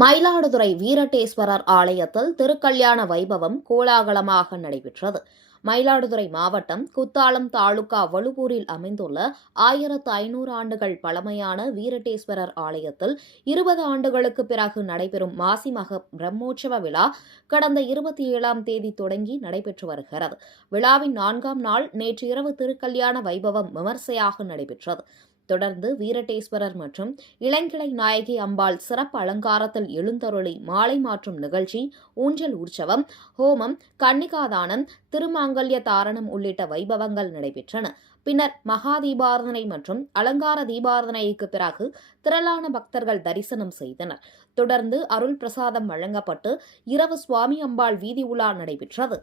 மயிலாடுதுறை வீரட்டேஸ்வரர் ஆலயத்தில் திருக்கல்யாண வைபவம் கோலாகலமாக நடைபெற்றது. மயிலாடுதுறை மாவட்டம் குத்தாலம் தாலுகா வழுவூரில் அமைந்துள்ள 1500 ஆண்டுகள் பழமையான வீரட்டேஸ்வரர் ஆலயத்தில் 20 ஆண்டுகளுக்கு பிறகு நடைபெறும் மாசிமக பிரம்மோற்சவ விழா கடந்த 27ஆம் தேதி தொடங்கி நடைபெற்று வருகிறது. விழாவின் 4ஆம் நாள் நேற்று இரவு திருக்கல்யாண வைபவம் விமர்சையாக நடைபெற்றது. தொடர்ந்து வீரட்டேஸ்வரர் மற்றும் இளங்கிளை நாயகி அம்பாள் சிறப்பு அலங்காரத்தில் எழுந்தருளி மாலை மாற்றும் நிகழ்ச்சி, ஊஞ்சல் உற்சவம், ஹோமம், கன்னிகாதானம், திருமாங்கல்ய தாரணம் உள்ளிட்ட வைபவங்கள் நடைபெற்றன. பின்னர் மகா தீபாரதனை மற்றும் அலங்கார தீபாரதனைக்கு பிறகு திரளான பக்தர்கள் தரிசனம் செய்தனர். தொடர்ந்து அருள் பிரசாதம் வழங்கப்பட்டு இரவு சுவாமி அம்பாள் வீதி உலா நடைபெற்றது.